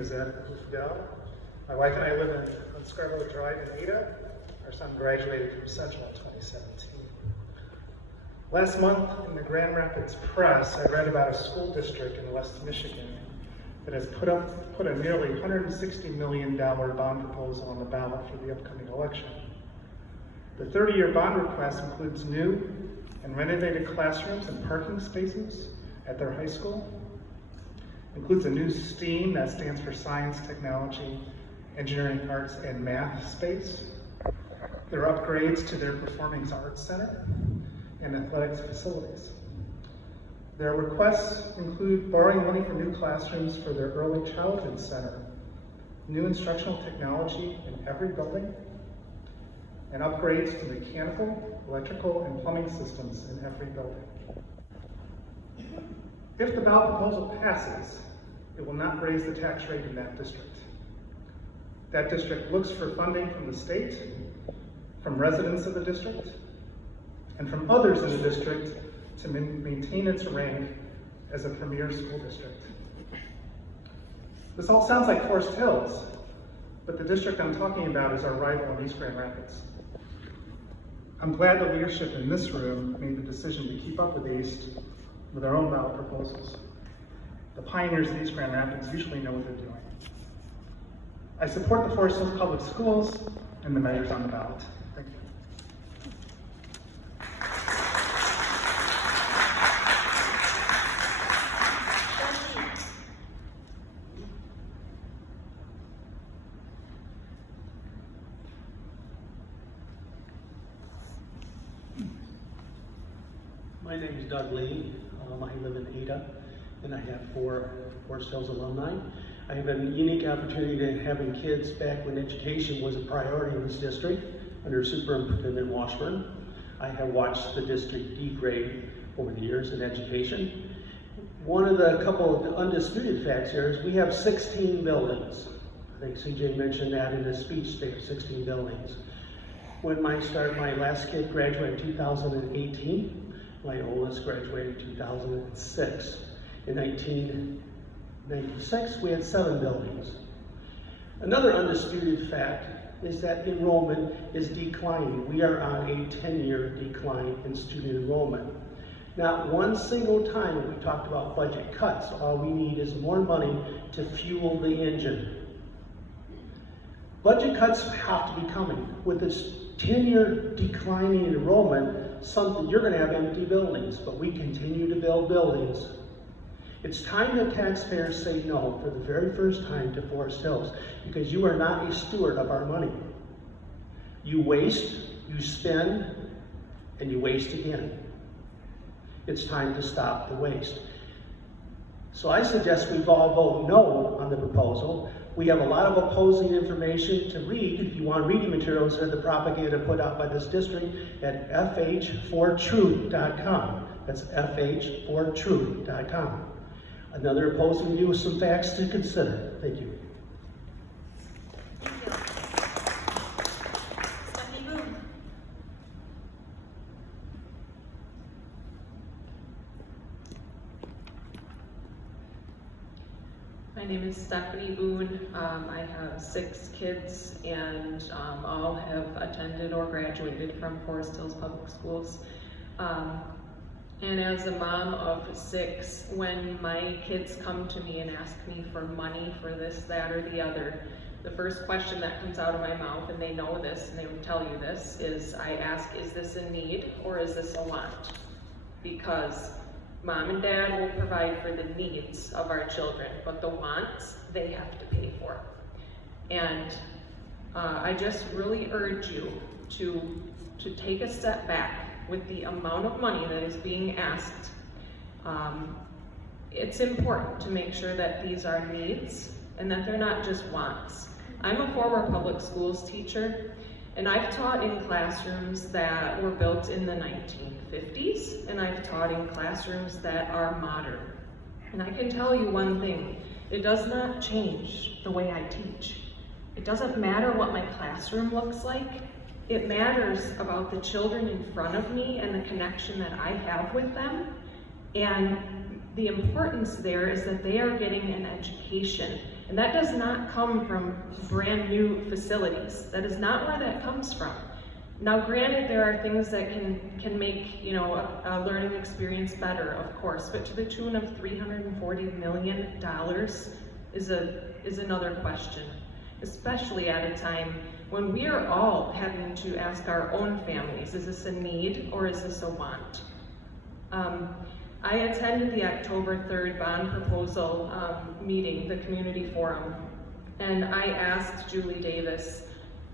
name is Ed Hufdell. My wife and I live on Scarborough Drive in Ada. Our son graduated from Central in 2017. Last month in the Grand Rapids Press, I read about a school district in West Michigan that has put a nearly $160 million bond proposal on the ballot for the upcoming election. The 30-year bond request includes new and renovated classrooms and parking spaces at their high school, includes a new STEAM, that stands for Science, Technology, Engineering, Arts, and Math space. There are upgrades to their Performing Arts Center and athletics facilities. Their requests include borrowing money from new classrooms for their early childhood center, new instructional technology in every building, and upgrades to mechanical, electrical, and plumbing systems in every building. If the ballot proposal passes, it will not raise the tax rate in that district. That district looks for funding from the state, from residents of the district, and from others in the district to maintain its rank as a premier school district. This all sounds like Forest Hills, but the district I'm talking about is our rival in East Grand Rapids. I'm glad the leadership in this room made the decision to keep up with East with their own ballot proposals. The pioneers in East Grand Rapids usually know what they're doing. I support the Forest Hills Public Schools and the measures on the ballot. Thank you. My name is Doug Lee. I live in Ada, and I have 4 Forest Hills alumni. I have a unique opportunity to having kids back when education was a priority in this district under Superintendent Washburn. I have watched the district degrade over the years in education. One of the couple of undisputed facts here is we have 16 buildings. I think CJ mentioned that in his speech, they have 16 buildings. When my last kid graduated in 2018, my oldest graduated in 2006. In 1996, we had 7 buildings. Another undisputed fact is that enrollment is declining. We are on a 10-year decline in student enrollment. Not one single time have we talked about budget cuts. All we need is more money to fuel the engine. Budget cuts have to be coming. With this 10-year declining enrollment, you're going to have empty buildings, but we continue to build buildings. It's time that taxpayers say no for the very first time to Forest Hills, because you are not a steward of our money. You waste, you spend, and you waste again. It's time to stop the waste. So I suggest we all vote no on the proposal. We have a lot of opposing information to read. If you want reading materials, they're the propaganda put out by this district at FH4Truth.com. That's FH4Truth.com. Another opposing view with some facts to consider. Thank you. My name is Stephanie Boone. I have 6 kids, and all have attended or graduated from Forest Hills Public Schools. And as a mom of 6, when my kids come to me and ask me for money for this, that, or the other, the first question that comes out of my mouth, and they know this and they would tell you this, is I ask, is this a need or is this a want? Because Mom and Dad will provide for the needs of our children, but the wants, they have to pay for. And I just really urge you to take a step back with the amount of money that is being asked. It's important to make sure that these are needs and that they're not just wants. I'm a former public schools teacher, and I've taught in classrooms that were built in the 1950s, and I've taught in classrooms that are modern. And I can tell you one thing, it does not change the way I teach. It doesn't matter what my classroom looks like. It matters about the children in front of me and the connection that I have with them. And the importance there is that they are getting an education And that does not come from brand new facilities. That is not where that comes from. Now granted, there are things that can make, you know, a learning experience better, of course, but to the tune of $340 million is another question, especially at a time when we are all having to ask our own families, is this a need or is this a want? I attended the October 3rd bond proposal meeting, the community forum, and I asked Julie Davis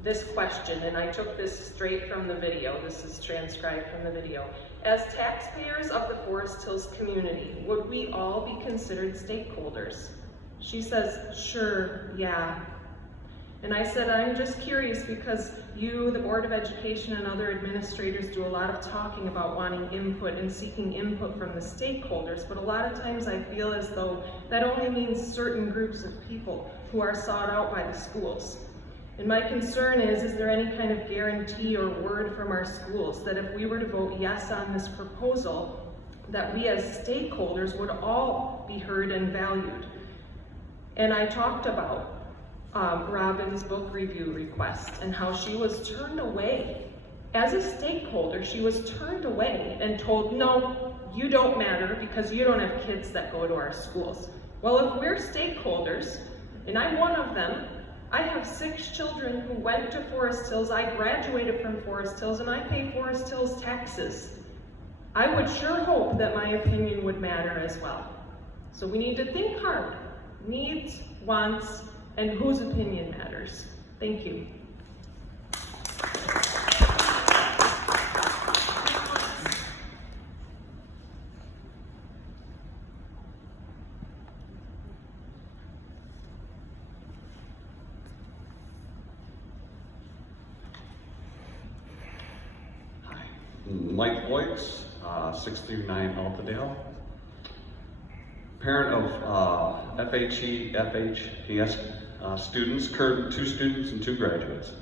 this question, and I took this straight from the video. This is transcribed from the video. As taxpayers of the Forest Hills community, would we all be considered stakeholders? She says, sure, yeah. And I said, I'm just curious because you, the Board of Education, and other administrators do a lot of talking about wanting input and seeking input from the stakeholders, but a lot of times I feel as though that only means certain groups of people who are sought out by the schools. And my concern is there any kind of guarantee or word from our schools that if we were to vote yes on this proposal, that we as stakeholders would all be heard and valued? And I talked about Robin's book review request and how she was turned away. As a stakeholder, she was turned away and told, no, you don't matter because you don't have kids that go to our schools. Well, if we're stakeholders, and I'm one of them, I have 6 children who went to Forest Hills, I graduated from Forest Hills, and I pay Forest Hills taxes. I would sure hope that my opinion would matter as well. So we need to think hard. Needs, wants, and whose opinion matters. Thank you. Mike Voights, 639 Altadale. Parent of FHPS students, current 2 students and 2 graduates.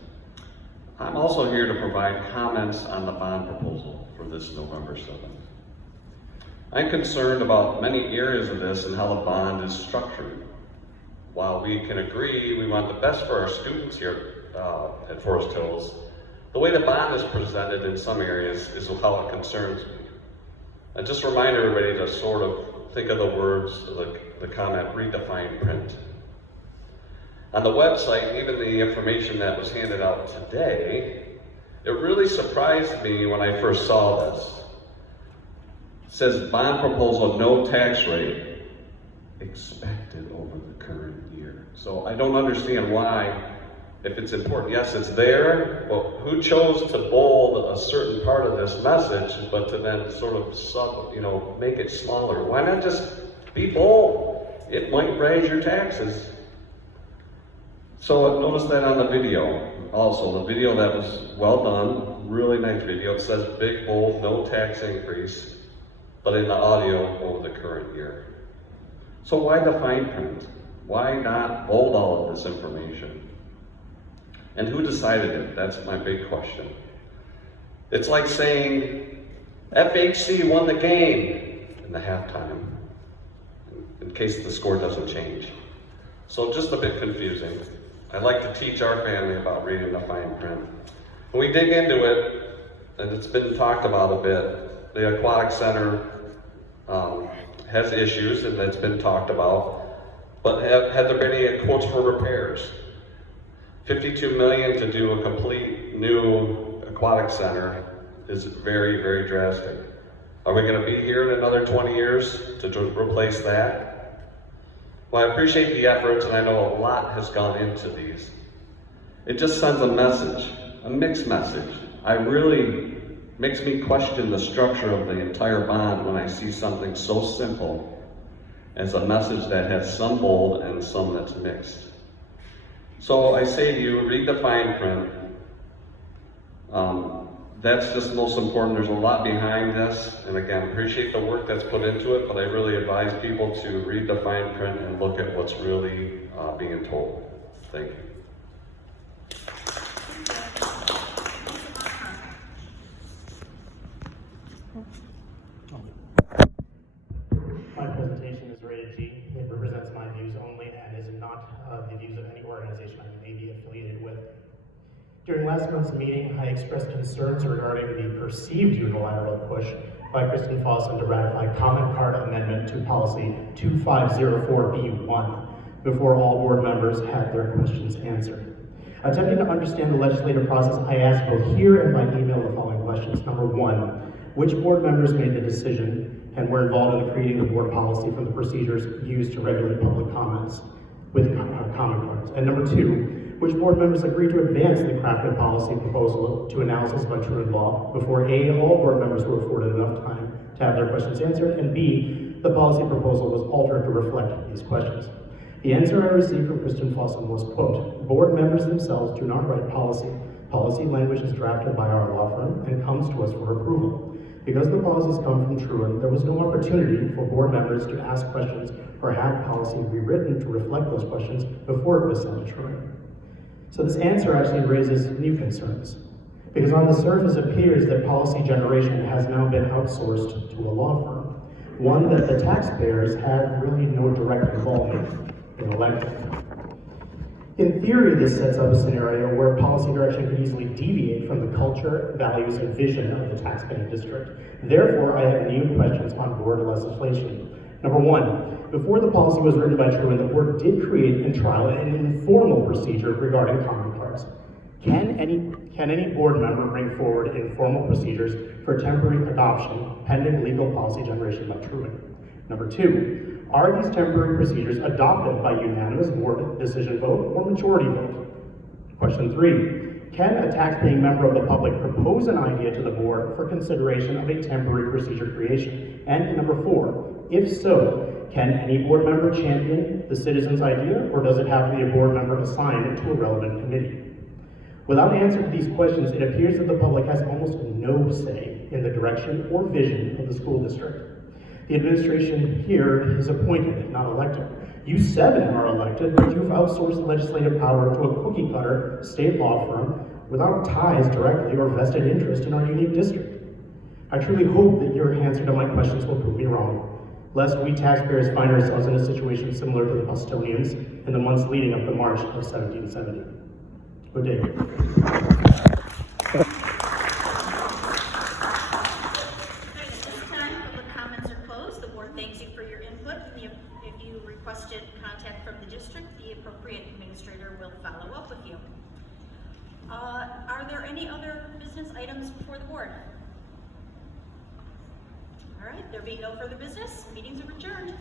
I'm also here to provide comments on the bond proposal for this November 7th. I'm concerned about many areas of this and how the bond is structured. While we can agree we want the best for our students here at Forest Hills, the way the bond is presented in some areas is how it concerns me. I just remind everybody to sort of think of the words, the comment, redefine print. On the website, even the information that was handed out today, it really surprised me when I first saw this. It says bond proposal, no tax rate expected over the current year. So I don't understand why. If it's important, yes, it's there, but who chose to bold a certain part of this message, but to then sort of make it smaller? Why not just be bold? It might raise your taxes. So notice that on the video. Also, the video that was well done, really nice video. It says big, bold, no tax increase, but in the audio over the current year. So why the fine print? Why not bold all of this information? And who decided it? That's my big question. It's like saying FHC won the game in the halftime, in case the score doesn't change. So just a bit confusing. I like to teach our family about reading the fine print. When we dig into it, and it's been talked about a bit, the Aquatic Center has issues, and that's been talked about, but have there been any quotes for repairs? $52 million to do a complete new aquatic center is very, very drastic. Are we going to be here in another 20 years to replace that? Well, I appreciate the efforts, and I know a lot has gone into these. It just sends a message, a mixed message. Makes me question the structure of the entire bond when I see something so simple as a message that has some bold and some that's mixed. So I say to you, read the fine print. That's just the most important. There's a lot behind this, and again, appreciate the work that's put into it, but I really advise people to read the fine print and look at what's really being told. Thank you. My presentation is rated G. It represents my views only and is not During last month's meeting, I expressed concerns regarding the perceived unilateral push by Kristen Fossen to ratify Common Card Amendment to Policy 2504B1 before all board members had their questions answered. Attempting to understand the legislative process, I asked both here and by email the following questions. Number one, which board members made the decision and were involved in creating the board policy from the procedures used to regulate public comments with comment cards? And number two, which board members agreed to advance the crafted policy proposal to analysis by truant law before A, all board members were afforded enough time to have their questions answered, and B, the policy proposal was altered to reflect these questions? The answer I received from Kristen Fossen was, quote, board members themselves do not write policy. Policy language is drafted by our law firm and comes to us for approval. Because the policies come from truant, there was no opportunity for board members to ask questions or have policy rewritten to reflect those questions before it was sent to truant. So this answer actually raises new concerns, because on the surface it appears that policy generation has now been outsourced to a law firm, one that the taxpayers have really no direct involvement in electing. In theory, this sets up a scenario where policy direction could easily deviate from the culture, values, and vision of the taxpaying district. Therefore, I have new questions on board legislation. Number one, before the policy was written by truant, the board did create and trial an informal procedure regarding comment cards. Can any board member bring forward informal procedures for temporary adoption pending legal policy generation by truant? Number two, are these temporary procedures adopted by unanimous board decision vote or majority vote? Question three, can a taxpaying member of the public propose an idea to the board for consideration of a temporary procedure creation? And number four, if so, can any board member champion the citizen's idea, or does it have to be a board member assigned to a relevant committee? Without answer to these questions, it appears that the public has almost no say in the direction or vision of the school district. The administration here is appointed, not elected. You seven are elected, but you've outsourced legislative power to a cookie-cutter state law firm without ties directly or vested interest in our unique district. I truly hope that your answer to my questions will prove me wrong, lest we taxpayers find ourselves in a situation similar to the Bostonians in the months leading up to March of 1770. Good day. Comments are closed. The board thanks you for your input. If you requested contact from the district, the appropriate administrator will follow up with you. Are there any other business items before the board? All right, there being no further business, meetings are adjourned.